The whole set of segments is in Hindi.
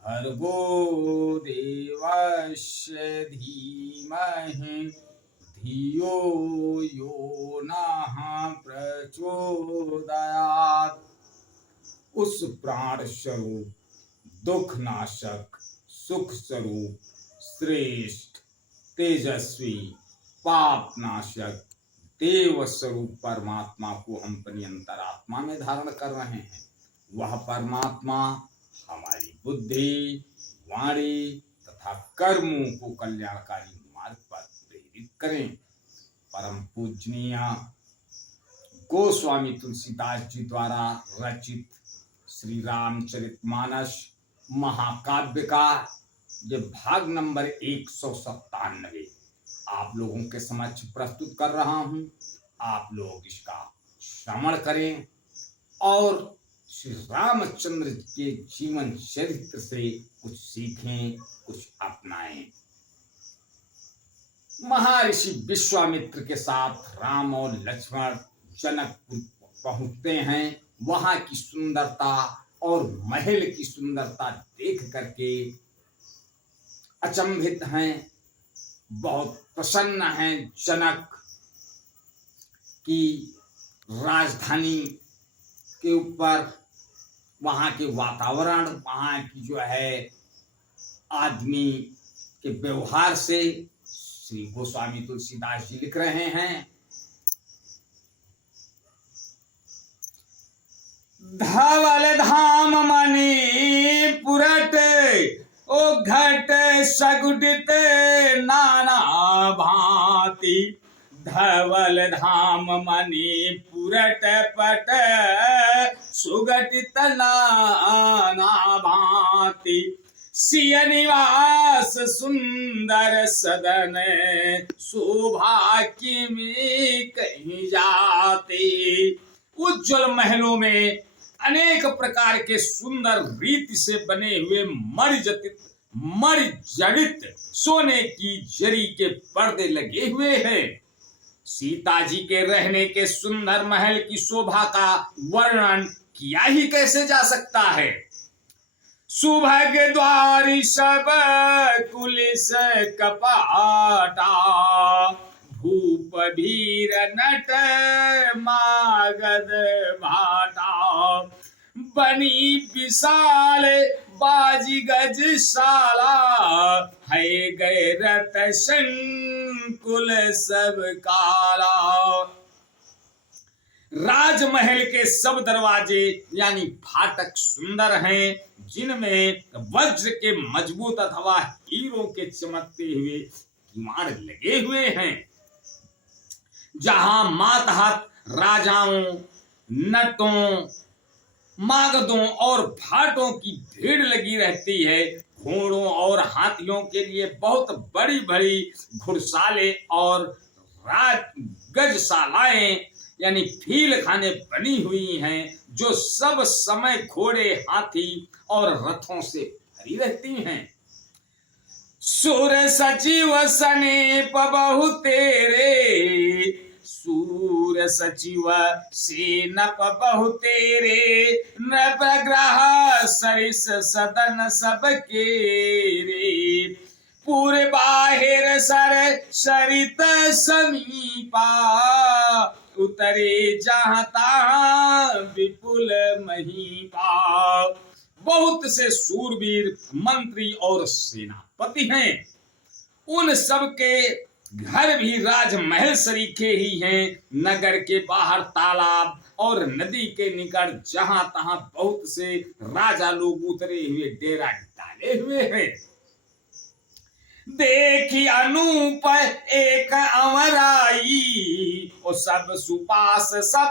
भर्गो देवस्य धीमहि धियो यो नः प्रचोदयात्। उस प्राण स्वरूप, दुख नाशक, सुख स्वरूप, श्रेष्ठ, तेजस्वी, पाप नाशक, देव स्वरूप परमात्मा को हम अपनी अंतरात्मा में धारण कर रहे हैं। वह परमात्मा हमारी बुद्धि, वाणी तथा कर्मों को कल्याणकारी मार्ग पर प्रेरित करें। परम पूजनीय गोस्वामी तुलसीदास जी द्वारा रचित श्री रामचरितमानस महाकाव्य का ये भाग नंबर 197 आप लोगों के समक्ष प्रस्तुत कर रहा हूं। आप लोग इसका श्रवण करें और श्री रामचंद्र के जीवन चरित्र से कुछ सीखें, कुछ अपनाएं। महर्षि विश्वामित्र के साथ राम और लक्ष्मण जनकपुर पहुंचते हैं। वहां की सुंदरता और महल की सुंदरता देख करके अचंभित हैं, बहुत प्रसन्न हैं। जनक की राजधानी के ऊपर, वहां के वातावरण, वहां की जो है आदमी के व्यवहार से श्री गोस्वामी तुलसीदास जी लिख रहे हैं। धवल धाम मणि पुरट ओ घट सगुडित नाना भांति। धवल धाम मणि पुरट पट सुगठित नाना भांति। सिय निवास सुंदर सदन शोभा किमी कहीं जाती। उज्जवल महलों में अनेक प्रकार के सुंदर रीति से बने हुए मर्जरित सोने की जरी के पर्दे लगे हुए हैं। सीता जी के रहने के सुंदर महल की शोभा का वर्णन किया ही कैसे जा सकता है। सुभग द्वारी सब कुलिस कपाटा। भूप भीर नट मागध भाटा। बनी विशाल बाजी गजशाला। है गए रत संकुल सब काला। राजमहल के सब दरवाजे यानी फाटक सुंदर हैं, जिनमें वज्र के मजबूत अथवा हीरों के चमकते हुए किवाड़ लगे हुए हैं। जहां मातहत राजाओं, नटों, मागधों और भाटों की भीड़ लगी रहती है। घोड़ों और हाथियों के लिए बहुत बड़ी बड़ी घुड़सालें और गजशालाएं यानी फील खाने बनी हुई हैं, जो सब समय घोड़े, हाथी और रथों से भरी रहती हैं। सुर सचिव सनेप बहु तेरे। सूर सचिव सेनप बहु तेरे। नवग्रह सरिस सदन सबके रे। पूरे बाहिर सर सरित समीपा। उतरे जहाँ तहाँ विपुल महीपा। बहुत से सूरवीर मंत्री और सेनापति हैं। उन सब के घर भी राजमहल सरीखे ही हैं। नगर के बाहर तालाब और नदी के निकट जहां तहां बहुत से राजा लोग उतरे हुए डेरा डाले हुए हैं। देखी अनूप एक अमराई। और सब सुपास सब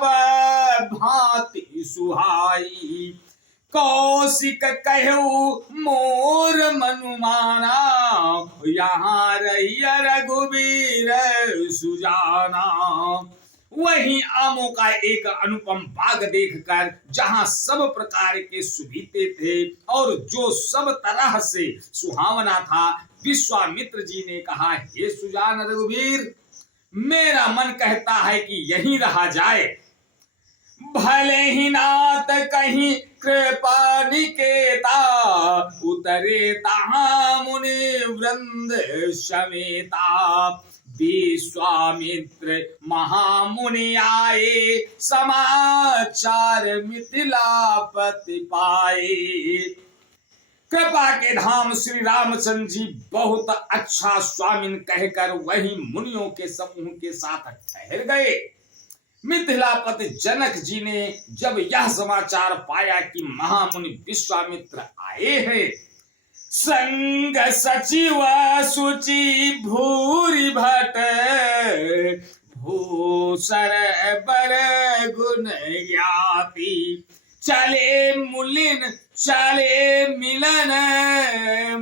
भांति सुहाई। कौशिक कहू मोर मनुमाना। यहाँ रहिया रघुवीर सुजाना। वहीं आमों का एक अनुपम बाग देखकर, जहां सब प्रकार के सुभीते थे और जो सब तरह से सुहावना था, विश्वामित्र जी ने कहा, हे सुजान रघुवीर, मेरा मन कहता है कि यहीं रहा जाए। भले ही नाथ कहीं कृपा निकेता। उतरे तहाँ मुनि वृंद समेता। विश्वामित्र महामुनि आए, समाचार मिथिलापति पाए। कृपा के धाम श्री रामचंद्र जी बहुत अच्छा स्वामिन कहकर वही मुनियों के समूह के साथ ठहर गए। मिथिलापति जनक जी ने जब यह समाचार पाया कि महामुनि विश्वामित्र आए हैं, संग सचिव सुचि भूरि भट, भूसर बर गुण ज्ञाति। चले मुलिन चले मिलन,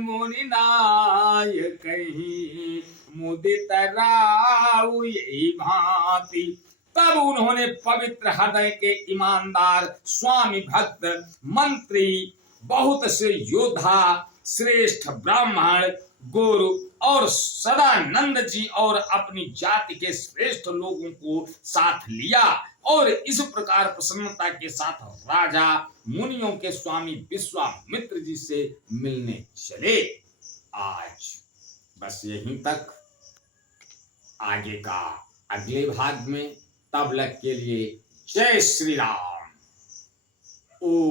मुनि नाय कहीं मुदित राउ यही भांति। तब उन्होंने पवित्र हृदय के ईमानदार स्वामी भक्त मंत्री, बहुत से योद्धा, श्रेष्ठ ब्राह्मण, गुरु और सदानंद जी और अपनी जाति के श्रेष्ठ लोगों को साथ लिया और इस प्रकार प्रसन्नता के साथ राजा मुनियों के स्वामी विश्वामित्र जी से मिलने चले। आज बस यहीं तक, आगे का अगले भाग में। तब तक के लिए जय श्री राम। ओ